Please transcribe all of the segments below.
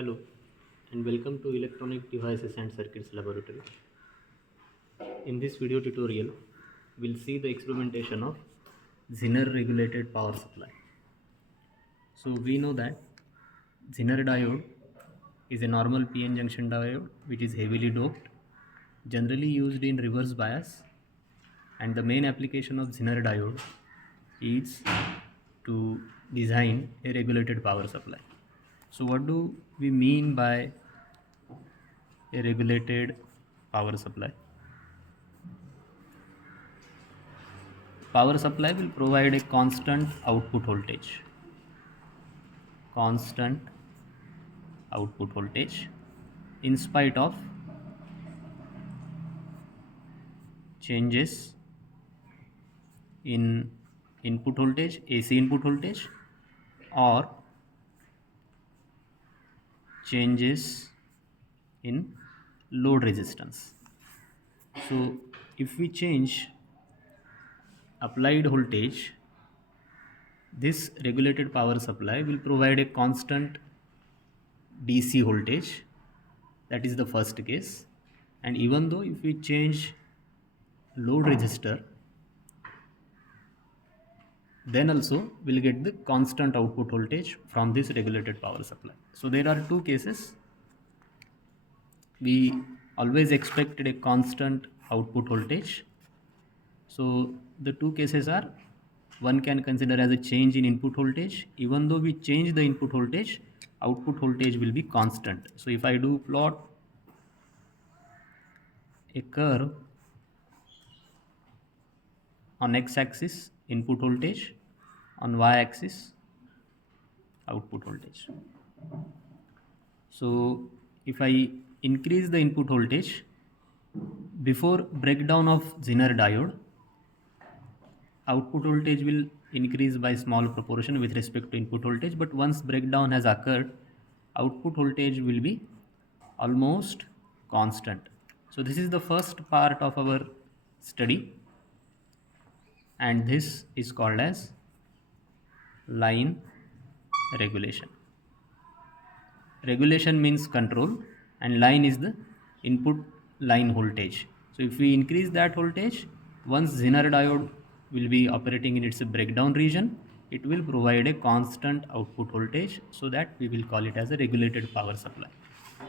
Hello and welcome to Electronic Devices and Circuits Laboratory. In this video tutorial, we'll see the experimentation of Zener regulated power supply. So we know that Zener diode is a normal PN junction diode which is heavily doped, generally used in reverse bias, and the main application of Zener diode is to design a regulated power supply. So what do we mean by a regulated power supply? Power supply will provide a constant output voltage in spite of changes in input voltage, AC input voltage, or changes in load resistance. So if we change applied voltage, this regulated power supply will provide a constant DC voltage. That is the first case. And even though if we change load resistor, then also we'll get the constant output voltage from this regulated power supply. So there are two cases. We always expected a constant output voltage. So the two cases are, one can consider as a change in input voltage. Even though we change the input voltage, output voltage will be constant. So if I do plot a curve on x-axis input voltage, on y-axis output voltage. So if I increase the input voltage before breakdown of Zener diode, output voltage will increase by small proportion with respect to input voltage, but once breakdown has occurred, output voltage will be almost constant. So this is the first part of our study, and this is called as line regulation. Regulation means control, and line is the input line voltage. So if we increase that voltage, once Zener diode will be operating in its breakdown region, it will provide a constant output voltage, so that we will call it as a regulated power supply.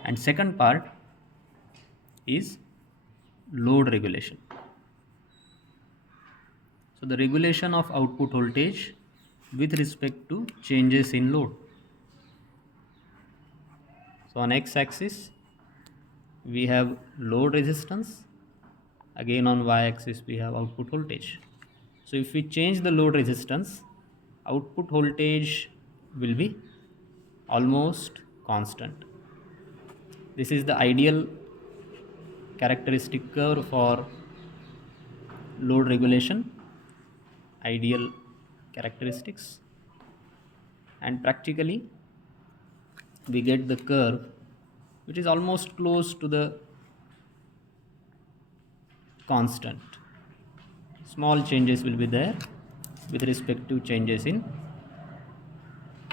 And second part is load regulation. So the regulation of output voltage with respect to changes in load. So on x-axis we have load resistance, again on y-axis we have output voltage. So if we change the load resistance, output voltage will be almost constant. This is the ideal characteristic curve for load regulation, ideal characteristics, and practically we get the curve which is almost close to the constant. Small changes will be there with respect to changes in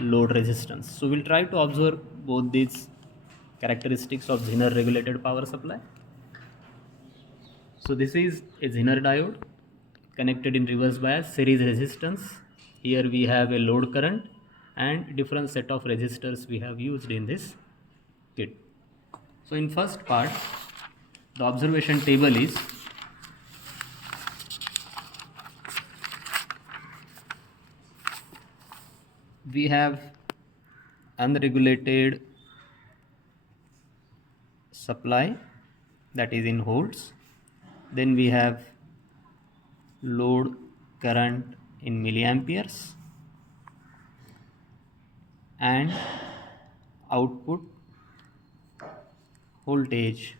load resistance. So we'll try to observe both these characteristics of Zener regulated power supply. So this is a Zener diode connected in reverse bias, series resistance. Here we have a load current and different set of resistors we have used in this kit. So in first part, the observation table is we have unregulated supply, that is in volts. Then we have load current in milliamperes and output voltage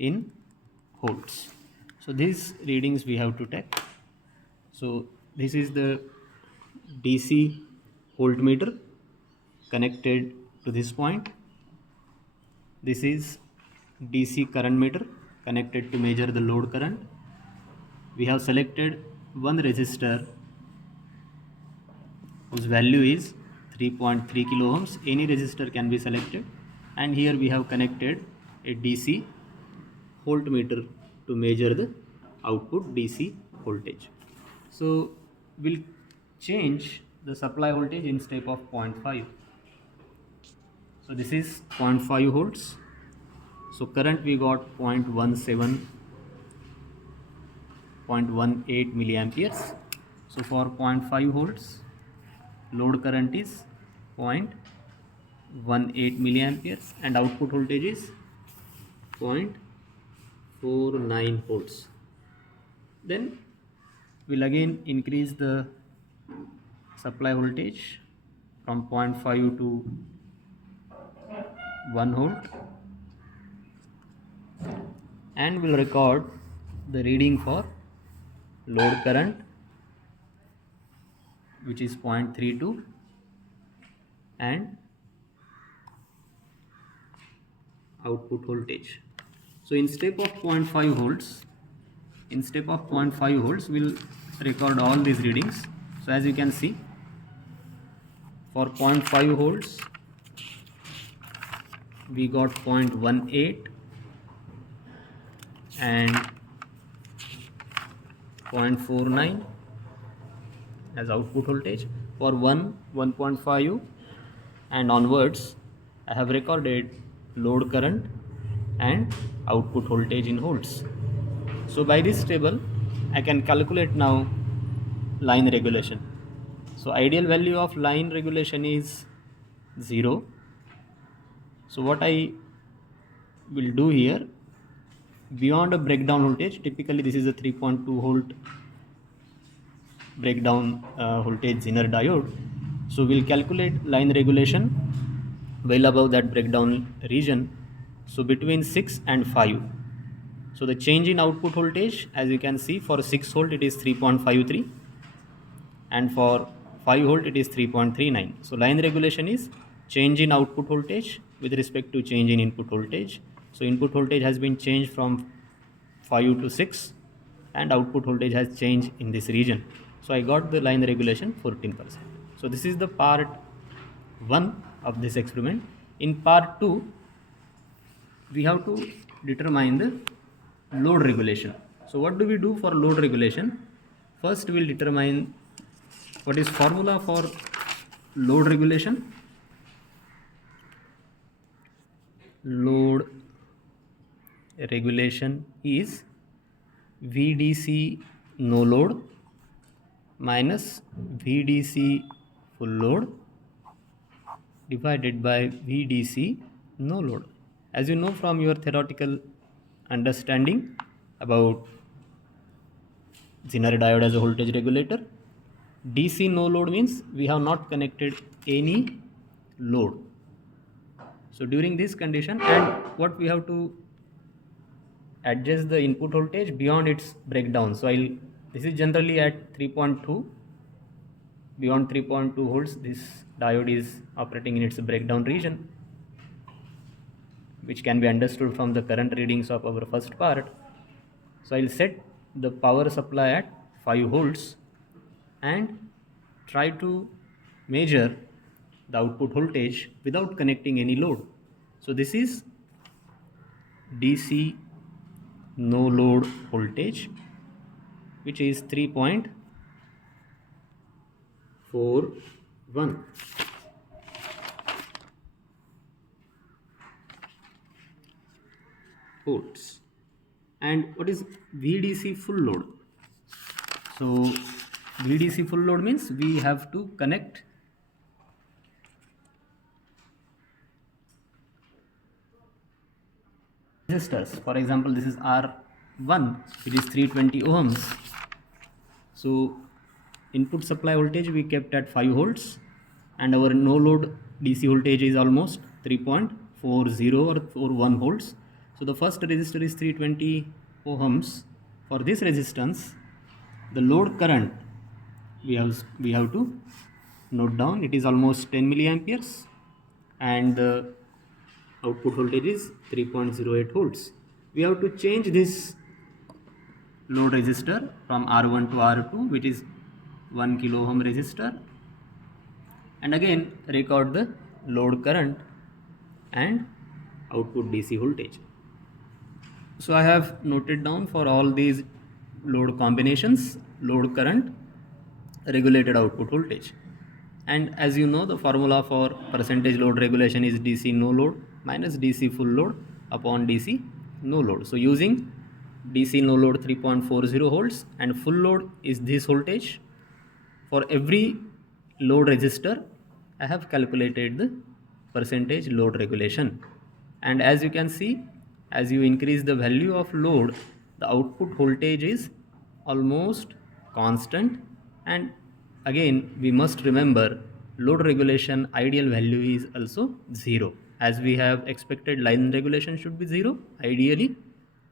in volts. So these readings we have to take. So this is the DC voltmeter connected to this point. This is DC current meter connected to measure the load current. We have selected one resistor whose value is 3.3 kilo ohms. Any resistor can be selected, and here we have connected a DC voltmeter to measure the output DC voltage. So we'll change the supply voltage in step of 0.5. So this is 0.5 volts. So current we got 0.17, 0.18 milliamperes. So for 0.5 volts, load current is 0.18 milliamperes and output voltage is 0.49 volts. Then we'll again increase the supply voltage from 0.5 to 1 volt, and we'll record the reading for load current, which is 0.32, and output voltage. So in step of 0.5 volts, we'll record all these readings. So as you can see, for 0.5 volts we got 0.18 and 0.49 as output voltage. For 1.5 and onwards, I have recorded load current and output voltage in volts. So by this table I can calculate now line regulation. So ideal value of line regulation is 0. So what I will do here, beyond a breakdown voltage, typically this is a 3.2 volt breakdown voltage Zener diode. So we'll calculate line regulation well above that breakdown region, so between 6 and 5. So the change in output voltage, as you can see, for 6 volt it is 3.53 and for 5 volt it is 3.39. So line regulation is change in output voltage with respect to change in input voltage. So input voltage has been changed from 5 to 6 and output voltage has changed in this region. So I got the line regulation 14%. So this is the part 1 of this experiment. In part 2, we have to determine the load regulation. So what do we do for load regulation? First we will determine what is formula for load regulation. Load regulation is VDC no load minus VDC full load divided by VDC no load. As you know from your theoretical understanding about Zener diode as a voltage regulator, DC no load means we have not connected any load. So during this condition, and what we have to adjust the input voltage beyond its breakdown. So this is generally at 3.2. Beyond 3.2 volts, this diode is operating in its breakdown region, which can be understood from the current readings of our first part. So I'll set the power supply at 5 volts and try to measure the output voltage without connecting any load. So this is DC no load voltage, which is 3.41. volts. And what is VDC full load? So VDC full load means we have to connect resistors. For example, this is R1, it is 320 ohms. So input supply voltage we kept at 5 volts and our no load DC voltage is almost 3.40 or 41 volts. So the first resistor is 320 ohms. For this resistance, the load current we have to note down. It is almost 10 milliamperes and the output voltage is 3.08 volts. We have to change this load resistor from R1 to R2, which is 1 kilo ohm resistor, and again record the load current and output DC voltage. So I have noted down for all these load combinations, load current, regulated output voltage. And as you know, the formula for percentage load regulation is DC no load minus DC full load upon DC no load. So using DC no load 3.40 volts and full load is this voltage, for every load resistor I have calculated the percentage load regulation. And as you can see, as you increase the value of load, the output voltage is almost constant. And again, we must remember load regulation ideal value is also 0. As we have expected line regulation should be 0, ideally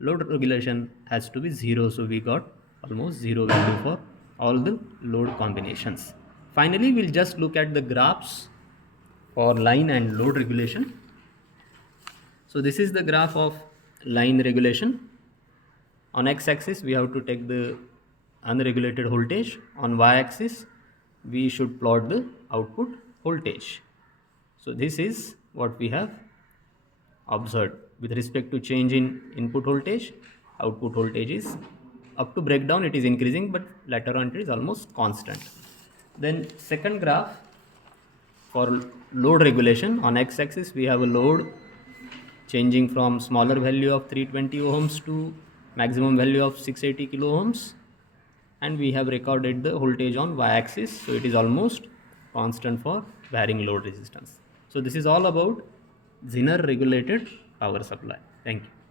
load regulation has to be 0. So we got almost 0 value for all the load combinations. Finally, we'll just look at the graphs for line and load regulation. So this is the graph of line regulation. On x-axis we have to take the unregulated voltage. On y-axis we should plot the output voltage. So this is what we have observed with respect to change in input voltage. Output voltage is up to breakdown, it is increasing, but later on it is almost constant. Then second graph for load regulation. On x-axis we have a load changing from smaller value of 320 ohms to maximum value of 680 kilo ohms, and we have recorded the voltage on y-axis, so it is almost constant for varying load resistance. So this is all about Zener regulated power supply. Thank you.